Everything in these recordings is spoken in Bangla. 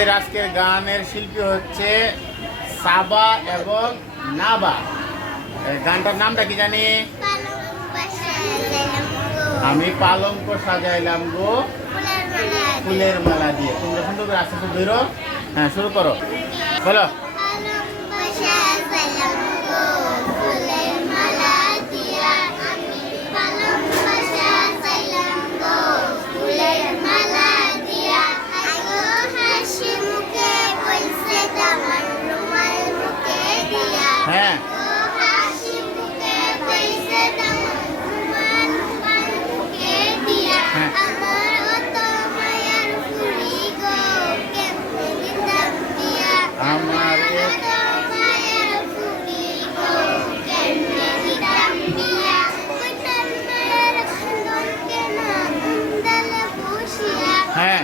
আমাদের আজকের গানের শিল্পী হচ্ছে সাবা এবং নাবা। গানটার নামটা কি জানি? আমি পালঙ্ক সাজাইলাম গো ফুলের মালা দিয়ে। তোমরা সুন্দর করে আস্তে আস্তে ধরো। হ্যাঁ, শুরু করো, বলো। হ্যাঁ, আমার হ্যাঁ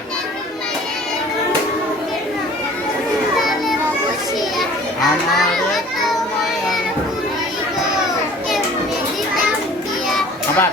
আবার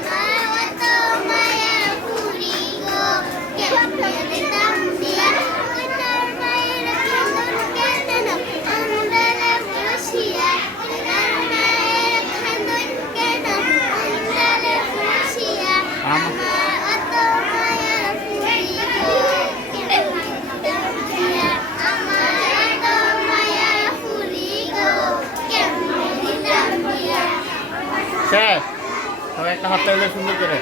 শেষ। তবে একটা হাত তাহলে সুন্দর করে।